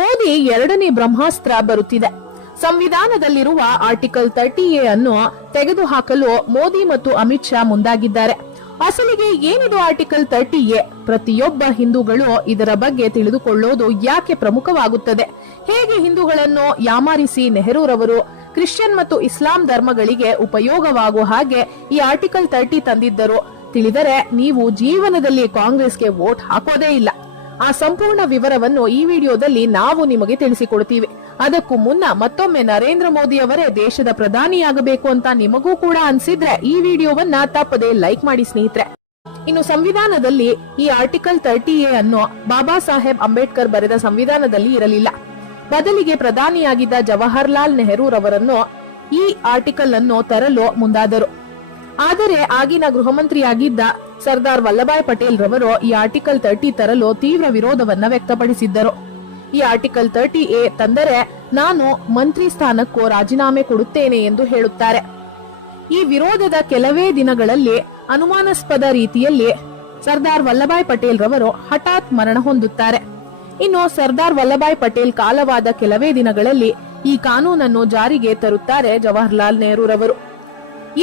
ಮೋದಿ ಎರಡನೇ ಬ್ರಹ್ಮಾಸ್ತ್ರ ಬರುತ್ತಿದೆ. ಸಂವಿಧಾನದಲ್ಲಿರುವ article 30A ಅನ್ನು ತೆಗೆದುಹಾಕಲು ಮೋದಿ ಮತ್ತು ಅಮಿತ್ ಶಾ ಮುಂದಾಗಿದ್ದಾರೆ. ಅಸಲಿಗೆ ಏನಿದು ಆರ್ಟಿಕಲ್ 30A? ಪ್ರತಿಯೊಬ್ಬ ಹಿಂದೂಗಳು ಇದರ ಬಗ್ಗೆ ತಿಳಿದುಕೊಳ್ಳೋದು ಯಾಕೆ ಪ್ರಮುಖವಾಗುತ್ತದೆ? ಹೇಗೆ ಹಿಂದೂಗಳನ್ನು ಯಾಮಾರಿಸಿ ನೆಹರೂರವರು ಕ್ರಿಶ್ಚಿಯನ್ ಮತ್ತು ಇಸ್ಲಾಂ ಧರ್ಮಗಳಿಗೆ ಉಪಯೋಗವಾಗುವ ಹಾಗೆ ಈ ಆರ್ಟಿಕಲ್ 30 ತಂದಿದ್ದರು ತಿಳಿದರೆ ನೀವು ಜೀವನದಲ್ಲಿ ಕಾಂಗ್ರೆಸ್ಗೆ ವೋಟ್ ಹಾಕೋದೇ ಇಲ್ಲ. ಆ ಸಂಪೂರ್ಣ ವಿವರವನ್ನು ಈ ವಿಡಿಯೋದಲ್ಲಿ ನಾವು ನಿಮಗೆ ತಿಳಿಸಿಕೊಡ್ತೀವಿ. ಅದಕ್ಕೂ ಮುನ್ನ ಮತ್ತೊಮ್ಮೆ ನರೇಂದ್ರ ಮೋದಿ ಅವರೇ ದೇಶದ ಪ್ರಧಾನಿಯಾಗಬೇಕು ಅಂತ ನಿಮಗೂ ಕೂಡ ಅನ್ಸಿದ್ರೆ ಈ ವಿಡಿಯೋವನ್ನ ತಪ್ಪದೆ ಲೈಕ್ ಮಾಡಿ ಸ್ನೇಹಿತರೆ. ಇನ್ನು ಸಂವಿಧಾನದಲ್ಲಿ ಈ ಆರ್ಟಿಕಲ್ 30A ಅನ್ನು ಬಾಬಾ ಸಾಹೇಬ್ ಅಂಬೇಡ್ಕರ್ ಬರೆದ ಸಂವಿಧಾನದಲ್ಲಿ ಇರಲಿಲ್ಲ. ಬದಲಿಗೆ ಪ್ರಧಾನಿಯಾಗಿದ್ದ ಜವಾಹರ್ಲಾಲ್ ನೆಹರೂರವರನ್ನು ಈ ಆರ್ಟಿಕಲ್ ಅನ್ನು ತರಲು ಮುಂದಾದರು. ಆದರೆ ಆಗಿನ ಗೃಹ ಮಂತ್ರಿಯಾಗಿದ್ದ ಸರ್ದಾರ್ ವಲ್ಲಭಾಯ್ ಪಟೇಲ್ ರವರು ಈ ಆರ್ಟಿಕಲ್ 30 ತರಲು ತೀವ್ರ ವಿರೋಧವನ್ನ ವ್ಯಕ್ತಪಡಿಸಿದ್ದರು. ಈ ಆರ್ಟಿಕಲ್ 30A ತಂದರೆ ನಾನು ಮಂತ್ರಿ ಸ್ಥಾನಕ್ಕೂ ರಾಜೀನಾಮೆ ಕೊಡುತ್ತೇನೆ ಎಂದು ಹೇಳುತ್ತಾರೆ. ಈ ವಿರೋಧದ ಕೆಲವೇ ದಿನಗಳಲ್ಲಿ ಅನುಮಾನಾಸ್ಪದ ರೀತಿಯಲ್ಲಿ ಸರ್ದಾರ್ ವಲ್ಲಭಾಯ್ ಪಟೇಲ್ ರವರು ಹಠಾತ್ ಮರಣ ಹೊಂದುತ್ತಾರೆ. ಇನ್ನು ಸರ್ದಾರ್ ವಲ್ಲಭಾಯ್ ಪಟೇಲ್ ಕಾಲವಾದ ಕೆಲವೇ ದಿನಗಳಲ್ಲಿ ಈ ಕಾನೂನನ್ನು ಜಾರಿಗೆ ತರುತ್ತಾರೆ ಜವಾಹರ್ಲಾಲ್ ನೆಹರೂರವರು.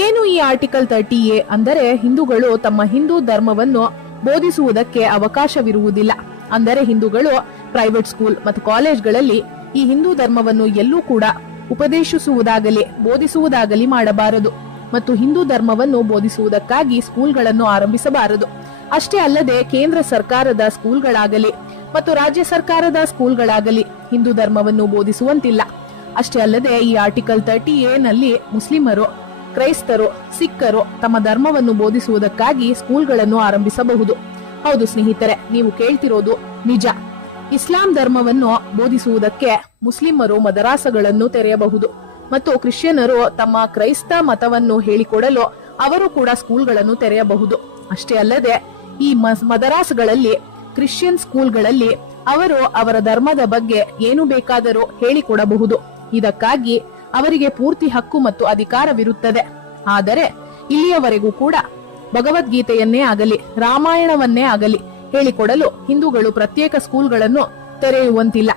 ಏನು ಈ ಆರ್ಟಿಕಲ್ 30A ಅಂದರೆ ಹಿಂದೂಗಳು ತಮ್ಮ ಹಿಂದೂ ಧರ್ಮವನ್ನು ಬೋಧಿಸುವುದಕ್ಕೆ ಅವಕಾಶವಿರುವುದಿಲ್ಲ. ಅಂದರೆ ಹಿಂದೂಗಳು ಪ್ರೈವೇಟ್ ಸ್ಕೂಲ್ ಮತ್ತು ಕಾಲೇಜ್ಗಳಲ್ಲಿ ಈ ಹಿಂದೂ ಧರ್ಮವನ್ನು ಎಲ್ಲೂ ಕೂಡ ಉಪದೇಶಿಸುವುದಾಗಲಿ ಬೋಧಿಸುವುದಾಗಲಿ ಮಾಡಬಾರದು ಮತ್ತು ಹಿಂದೂ ಧರ್ಮವನ್ನು ಬೋಧಿಸುವುದಕ್ಕಾಗಿ ಸ್ಕೂಲ್ಗಳನ್ನು ಆರಂಭಿಸಬಾರದು. ಅಷ್ಟೇ ಅಲ್ಲದೆ ಕೇಂದ್ರ ಸರ್ಕಾರದ ಸ್ಕೂಲ್ಗಳಾಗಲಿ ಮತ್ತು ರಾಜ್ಯ ಸರ್ಕಾರದ ಸ್ಕೂಲ್ಗಳಾಗಲಿ ಹಿಂದೂ ಧರ್ಮವನ್ನು ಬೋಧಿಸುವಂತಿಲ್ಲ. ಅಷ್ಟೇ ಅಲ್ಲದೆ ಈ ಆರ್ಟಿಕಲ್ 30A ನಲ್ಲಿ ಮುಸ್ಲಿಮರು, ಕ್ರೈಸ್ತರು, ಸಿಖ್ಖರು ತಮ್ಮ ಧರ್ಮವನ್ನು ಬೋಧಿಸುವುದಕ್ಕಾಗಿ ಸ್ಕೂಲ್ಗಳನ್ನು ಆರಂಭಿಸಬಹುದು. ಹೌದು ಸ್ನೇಹಿತರೆ, ನೀವು ಕೇಳ್ತಿರೋದು ನಿಜ. ಇಸ್ಲಾಂ ಧರ್ಮವನ್ನು ಬೋಧಿಸುವುದಕ್ಕೆ ಮುಸ್ಲಿಮರು ಮದರಾಸಗಳನ್ನು ತೆರೆಯಬಹುದು ಮತ್ತು ಕ್ರಿಶ್ಚಿಯನರು ತಮ್ಮ ಕ್ರೈಸ್ತ ಮತವನ್ನು ಹೇಳಿಕೊಡಲು ಅವರು ಕೂಡ ಸ್ಕೂಲ್ಗಳನ್ನು ತೆರೆಯಬಹುದು. ಅಷ್ಟೇ ಅಲ್ಲದೆ ಈ ಮದರಾಸಗಳಲ್ಲಿ ಕ್ರಿಶ್ಚಿಯನ್ ಸ್ಕೂಲ್ಗಳಲ್ಲಿ ಅವರು ಅವರ ಧರ್ಮದ ಬಗ್ಗೆ ಏನು ಬೇಕಾದರೂ ಹೇಳಿಕೊಡಬಹುದು. ಇದಕ್ಕಾಗಿ ಅವರಿಗೆ ಪೂರ್ತಿ ಹಕ್ಕು ಮತ್ತು ಅಧಿಕಾರವಿರುತ್ತದೆ. ಆದರೆ ಇಲ್ಲಿಯವರೆಗೂ ಕೂಡ ಭಗವದ್ಗೀತೆಯನ್ನೇ ಆಗಲಿ ರಾಮಾಯಣವನ್ನೇ ಆಗಲಿ ಹೇಳಿಕೊಡಲು ಹಿಂದೂಗಳು ಪ್ರತ್ಯೇಕ ಸ್ಕೂಲ್ಗಳನ್ನು ತೆರೆಯುವಂತಿಲ್ಲ.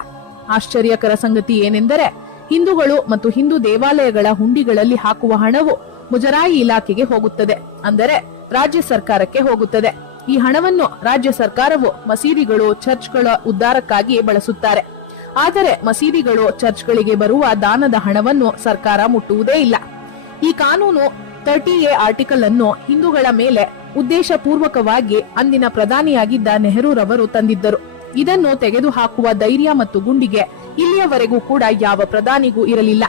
ಆಶ್ಚರ್ಯಕರ ಸಂಗತಿ ಏನೆಂದರೆ ಹಿಂದೂಗಳು ಮತ್ತು ಹಿಂದೂ ದೇವಾಲಯಗಳ ಹುಂಡಿಗಳಲ್ಲಿ ಹಾಕುವ ಹಣವು ಮುಜರಾಯಿ ಇಲಾಖೆಗೆ ಹೋಗುತ್ತದೆ, ಅಂದರೆ ರಾಜ್ಯ ಸರ್ಕಾರಕ್ಕೆ ಹೋಗುತ್ತದೆ. ಈ ಹಣವನ್ನು ರಾಜ್ಯ ಸರ್ಕಾರವು ಮಸೀದಿಗಳು, ಚರ್ಚ್ಗಳ ಉದ್ಧಾರಕ್ಕಾಗಿ ಬಳಸುತ್ತಾರೆ. ಆದರೆ ಮಸೀದಿಗಳು, ಚರ್ಚ್ಗಳಿಗೆ ಬರುವ ದಾನದ ಹಣವನ್ನು ಸರ್ಕಾರ ಮುಟ್ಟುವುದೇ ಇಲ್ಲ. ಈ ಕಾನೂನು 30A ಆರ್ಟಿಕಲ್ ಅನ್ನು ಹಿಂದೂಗಳ ಮೇಲೆ ಉದ್ದೇಶಪೂರ್ವಕವಾಗಿ ಅಂದಿನ ಪ್ರಧಾನಿಯಾಗಿದ್ದ ನೆಹರೂರವರು ತಂದಿದ್ದರು. ಇದನ್ನು ತೆಗೆದುಹಾಕುವ ಧೈರ್ಯ ಮತ್ತು ಗುಂಡಿಗೆ ಇಲ್ಲಿಯವರೆಗೂ ಕೂಡ ಯಾವ ಪ್ರಧಾನಿಗೂ ಇರಲಿಲ್ಲ.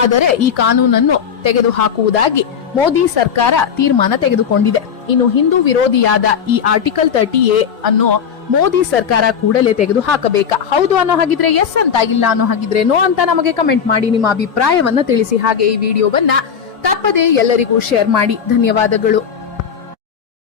ಆದರೆ ಈ ಕಾನೂನನ್ನು ತೆಗೆದುಹಾಕುವುದಾಗಿ ಮೋದಿ ಸರ್ಕಾರ ತೀರ್ಮಾನ ತೆಗೆದುಕೊಂಡಿದೆ. ಇನ್ನು ಹಿಂದೂ ವಿರೋಧಿಯಾದ ಈ ಆರ್ಟಿಕಲ್ 30A ಅನ್ನು ಮೋದಿ ಸರ್ಕಾರ ಕೂಡಲೇ ತೆಗೆದು ಹಾಕಬೇಕಾ? ಹೌದು ಅನ್ನೋ ಹಾಗಿದ್ರೆ ಎಸ್ ಅಂತ, ಇಲ್ಲ ಅನ್ನೋ ಹಾಗಿದ್ರೆ ನೋ ಅಂತ ನಮಗೆ ಕಮೆಂಟ್ ಮಾಡಿ ನಿಮ್ಮ ಅಭಿಪ್ರಾಯವನ್ನ ತಿಳಿಸಿ. ಹಾಗೆ ಈ ವಿಡಿಯೋವನ್ನ ತಪ್ಪದೆ ಎಲ್ಲರಿಗೂ ಶೇರ್ ಮಾಡಿ. ಧನ್ಯವಾದಗಳು.